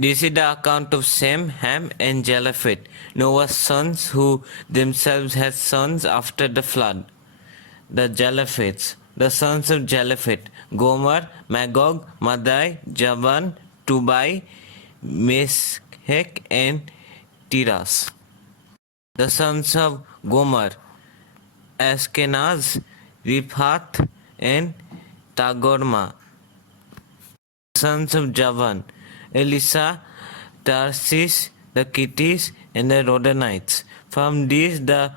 This is the account of Shem, Ham, and Japheth, Noah's sons, who themselves had sons after the flood. The Japheths, the sons of Japheth, Gomer, Magog, Madai, Javan, Tubai, Meshech, and Tiras. The sons of Gomer, Ashkenaz, Riphath, and Tagorma. Sons of Javan, Elisa, Tarsis, the Kittis, and the Rodanites. From these, the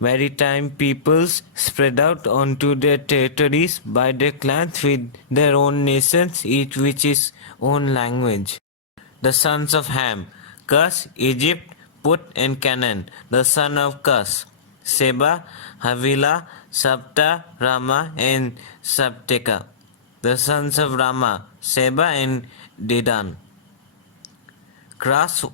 maritime peoples spread out onto their territories by their clans with their own nations, each with its own language. The sons of Ham, Cush, Egypt, Put, and Canaan. The son of Cush, Seba, Havilah, Sabta, Rama, and Sabteka. The sons of Rama, Seba, and Dedan. Cush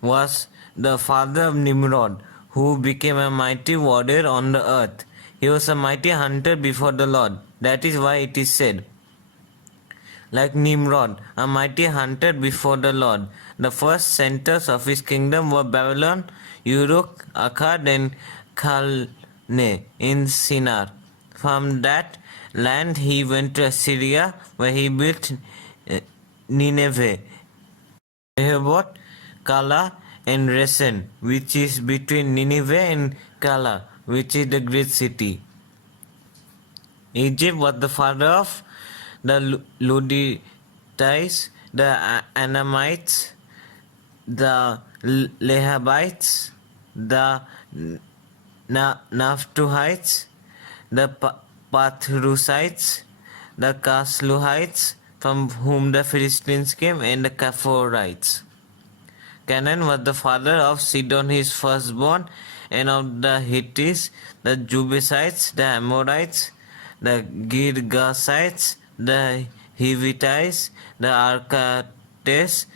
was the father of Nimrod, who became a mighty warrior on the earth. He was a mighty hunter before the Lord. That is why it is said, like Nimrod, a mighty hunter before the Lord. The first centers of his kingdom were Babylon, Uruk, Akkad, and Calneh in Shinar. From that land he went to Assyria, where he built Nineveh, Rehoboth, Kala, and Resen, which is between Nineveh and Kala, which is the great city. Egypt was the father of the Ludites, the Anamites, the Lehabites, the Naphtuhites, the Pathrusites, the Casluhites, from whom the Philistines came, and the Caphorites. Canaan was the father of Sidon his firstborn, and of the Hittites, the Jebusites, the Amorites, the Girgashites, the Hivitites, the Arkates,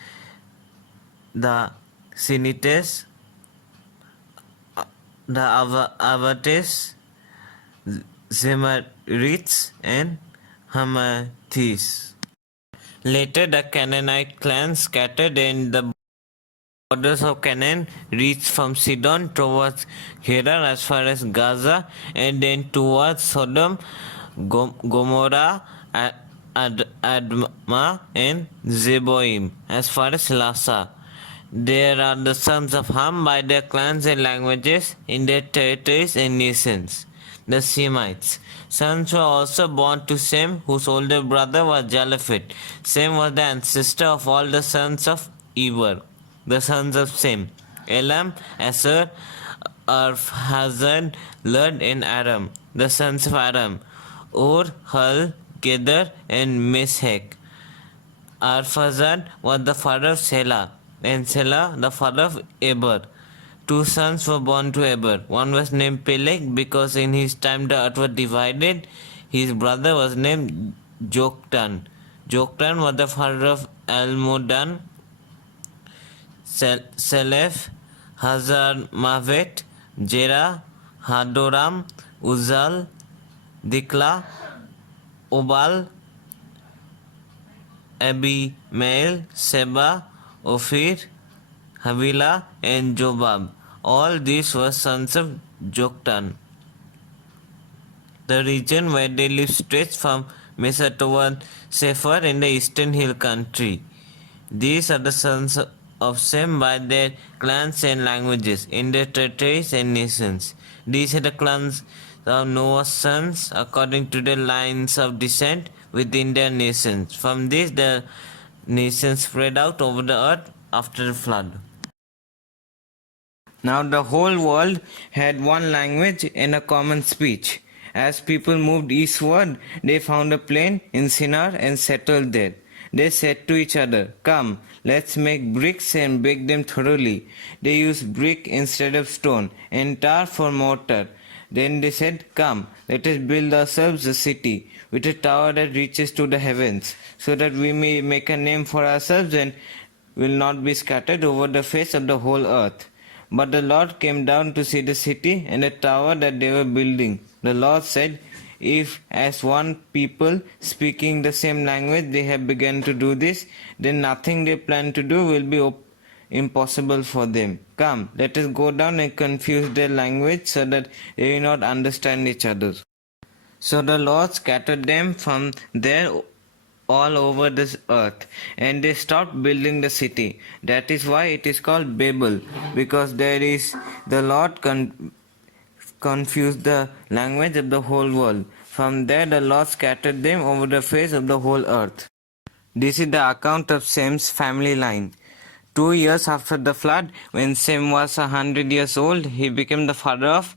the Sinites, the Avates, Zemarites, and Hamathis. Later the Canaanite clans scattered, and the borders of Canaan reached from Sidon towards Gerar as far as Gaza, and then towards Sodom, Gomorrah, Admah, and Zeboim as far as Lasa. There are the sons of Ham by their clans and languages in their territories and nations. The Semites. Sons were also born to Shem, whose older brother was Japheth. Shem was the ancestor of all the sons of Eber. The sons of Shem: Elam, Asshur, Arphaxad, Lud, and Aram. The sons of Aram: Ur, Hul, Gedar, and Meshech. Arphaxad was the father of Selah, and Selah the father of Eber. Two sons were born to Eber. One was named Peleg, because in his time the earth was divided. His brother was named Joktan. Joktan was the father of Almodan, Selef, Hazarmavet, Jera, Hadoram, Uzal, Dikla, Obal, Abimael, Seba, Ophir, Havilah, and Jobab. All these were sons of Joktan. The region where they lived stretched from Mesa toward Sephar in the eastern hill country. These are the sons of Shem by their clans and languages, in their territories and nations. These are the clans of Noah's sons, according to their lines of descent within their nations. From this the nations spread out over the earth after the flood. Now the whole world had one language and a common speech. As people moved eastward, they found a plain in Shinar and settled there. They said to each other, "Come, let's make bricks and bake them thoroughly." They used brick instead of stone, and tar for mortar. Then they said, "Come, let us build ourselves a city with a tower that reaches to the heavens, so that we may make a name for ourselves and will not be scattered over the face of the whole earth." But the Lord came down to see the city and the tower that they were building. The Lord said, If, as one people speaking the same language, they have begun to do this, then nothing they plan to do will be impossible for them. Come, let us go down and confuse their language so that they will not understand each other. So the Lord scattered them from there all over this earth, and they stopped building the city. That is why it is called Babel, because there is the Lord confused the language of the whole world. From there the Lord scattered them over the face of the whole earth. This is the account of Sem's family line. 2 years after the flood, when Sem was 100 years old, he became the father of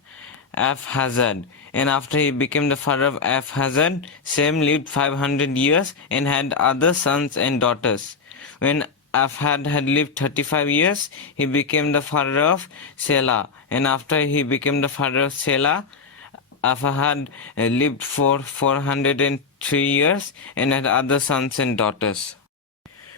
Arphaxad. And after he became the father of Arphaxad, Sem lived 500 years and had other sons and daughters. When Arphaxad had lived 35 years, he became the father of Selah. And after he became the father of Selah, Arphaxad lived for 403 years and had other sons and daughters.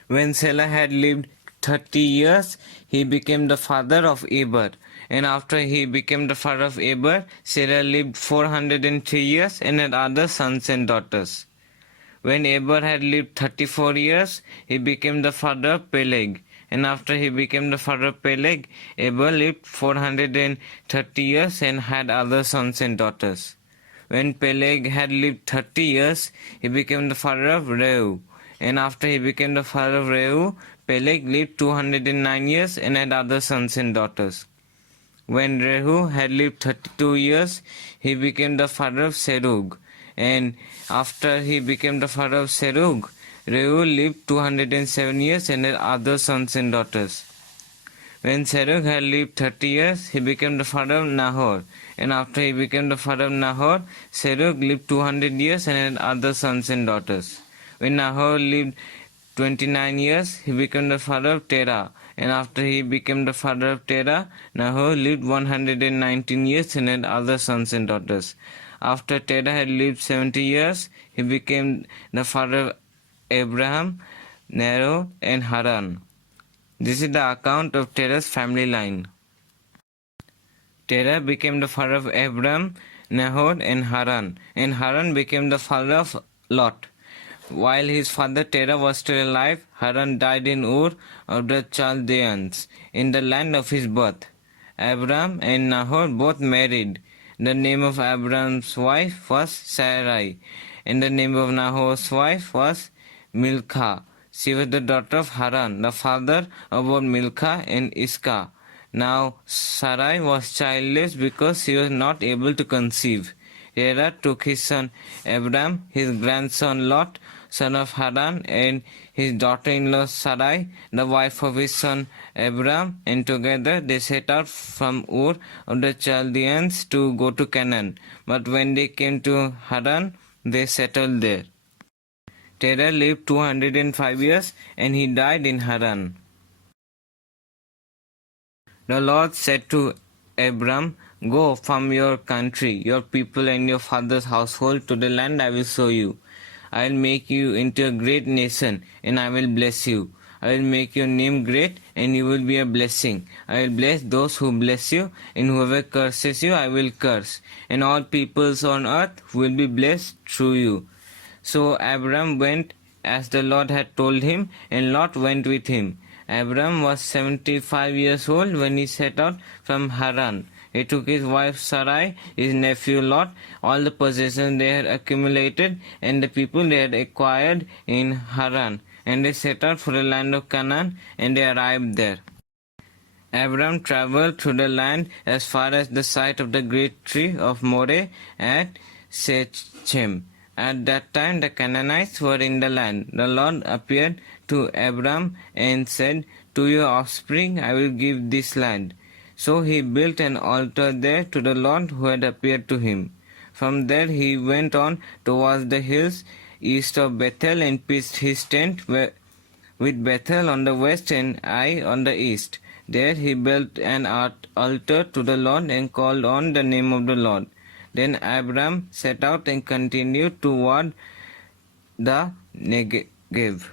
When Selah had lived 30 years, he became the father of Eber. And after he became the father of Eber, Selah lived 403 years and had other sons and daughters. When Eber had lived 34 years, he became the father of Peleg. And after he became the father of Peleg, Eber lived 430 years and had other sons and daughters. When Peleg had lived 30 years, he became the father of Reu. And after he became the father of Reu, Peleg lived 209 years and had other sons and daughters. When Rehu had lived 32 years, he became the father of Serug. And after he became the father of Serug, Rehu lived 207 years and had other sons and daughters. When Serug had lived 30 years, he became the father of Nahor. And after he became the father of Nahor, Serug lived 200 years and had other sons and daughters. When Nahor lived 29 years, he became the father of Terah. And after he became the father of Terah, Nahor lived 119 years and had other sons and daughters. After Terah had lived 70 years, he became the father of Abraham, Nero, and Haran. This is the account of Terah's family line. Terah became the father of Abraham, Nahor, and Haran became the father of Lot. While his father Terah was still alive, Haran died in Ur of the Chaldeans, in the land of his birth. Abraham and Nahor both married. The name of Abraham's wife was Sarai, and the name of Nahor's wife was Milcah. She was the daughter of Haran, the father of both Milcah and Iscah. Now Sarai was childless because she was not able to conceive. Terah took his son Abram, his grandson Lot, son of Haran, and his daughter-in-law Sarai, the wife of his son Abram, and together they set out from Ur of the Chaldeans to go to Canaan. But when they came to Haran, they settled there. Terah lived 205 years, and he died in Haran. The Lord said to Abram, "Go from your country, your people, and your father's household to the land I will show you. I will make you into a great nation, and I will bless you. I will make your name great, and you will be a blessing. I will bless those who bless you, and whoever curses you, I will curse. And all peoples on earth will be blessed through you." So Abram went as the Lord had told him, and Lot went with him. Abram was 75 years old when he set out from Haran. He took his wife Sarai, his nephew Lot, all the possessions they had accumulated, and the people they had acquired in Haran, and they set out for the land of Canaan, and they arrived there. Abram traveled through the land as far as the site of the great tree of Moreh at Shechem. At that time the Canaanites were in the land. The Lord appeared to Abram and said, "To your offspring I will give this land." So he built an altar there to the Lord who had appeared to him. From there he went on towards the hills east of Bethel and pitched his tent with Bethel on the west and Ai on the east. There he built an altar to the Lord and called on the name of the Lord. Then Abram set out and continued toward the Negev.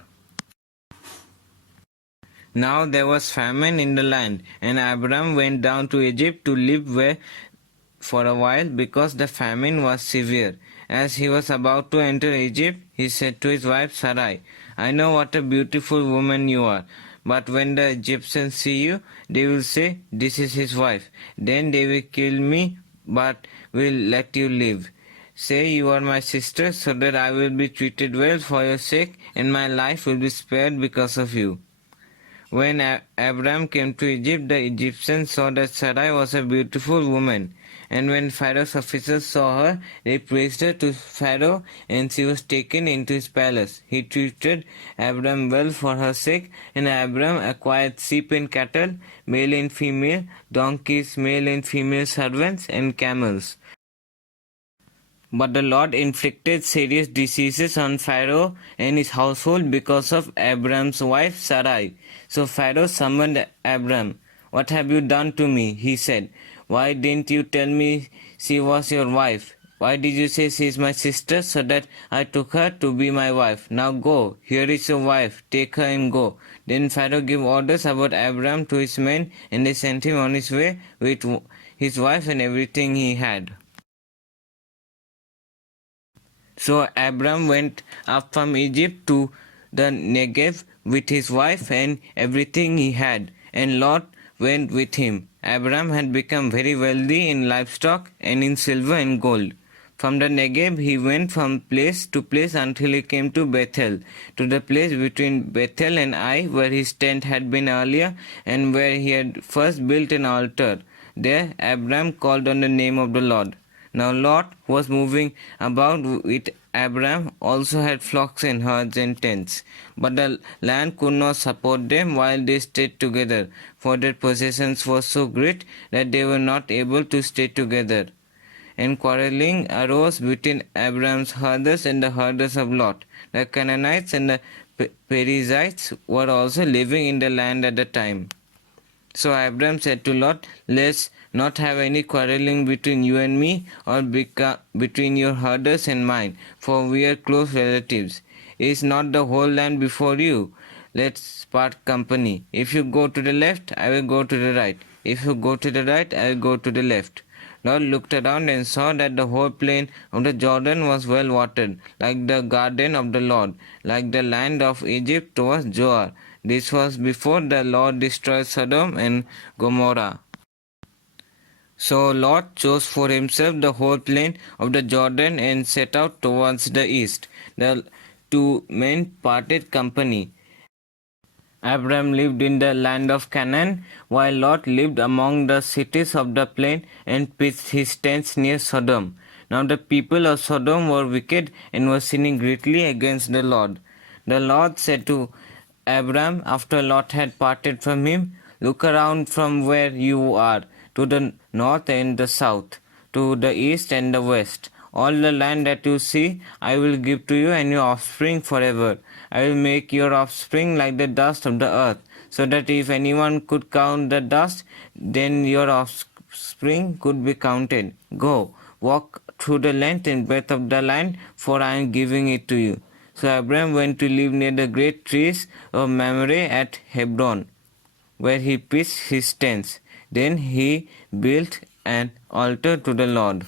Now there was famine in the land, and Abram went down to Egypt to live there for a while because the famine was severe. As he was about to enter Egypt, he said to his wife Sarai, I know what a beautiful woman you are. But when the Egyptians see you, they will say, This is his wife. Then they will kill me, but will let you live. Say you are my sister, so that I will be treated well for your sake, and my life will be spared because of you. When Abram came to Egypt, the Egyptians saw that Sarai was a beautiful woman. And when Pharaoh's officers saw her, they praised her to Pharaoh, and she was taken into his palace. He treated Abram well for her sake, and Abram acquired sheep and cattle, male and female, donkeys, male and female servants, and camels. But the Lord inflicted serious diseases on Pharaoh and his household because of Abram's wife Sarai. So Pharaoh summoned Abram. What have you done to me? He said. Why didn't you tell me she was your wife? Why did you say she is my sister so that I took her to be my wife? Now go, here is your wife, take her and go. Then Pharaoh gave orders about Abram to his men, and they sent him on his way with his wife and everything he had. So Abram went up from Egypt to the Negev with his wife and everything he had, and Lot went with him. Abram had become very wealthy in livestock and in silver and gold. From the Negev he went from place to place until he came to Bethel, to the place between Bethel and Ai, where his tent had been earlier, and where he had first built an altar. There Abram called on the name of the Lord. Now Lot was moving about with Abram, also had flocks and herds and tents. But the land could not support them while they stayed together, for their possessions were so great that they were not able to stay together. And quarreling arose between Abram's herders and the herders of Lot. The Canaanites and the Perizzites were also living in the land at the time. So Abram said to Lot, Let's not have any quarreling between you and me, or between your herders and mine, for we are close relatives. Is not the whole land before you? Let's part company. If you go to the left, I will go to the right. If you go to the right, I will go to the left. Lot looked around and saw that the whole plain of the Jordan was well watered, like the garden of the Lord, like the land of Egypt was Zoar. This was before the Lord destroyed Sodom and Gomorrah. So Lot chose for himself the whole plain of the Jordan and set out towards the east. The two men parted company. Abram lived in the land of Canaan, while Lot lived among the cities of the plain and pitched his tents near Sodom. Now the people of Sodom were wicked and were sinning greatly against the Lord. The Lord said to Abram, after Lot had parted from him, Look around from where you are, to the north and the south, to the east and the west. All the land that you see I will give to you and your offspring forever. I will make your offspring like the dust of the earth, so that if anyone could count the dust, then your offspring could be counted. Go, walk through the length and breadth of the land, for I am giving it to you. So Abraham went to live near the great trees of Mamre at Hebron, where he pitched his tents. Then he built an altar to the Lord.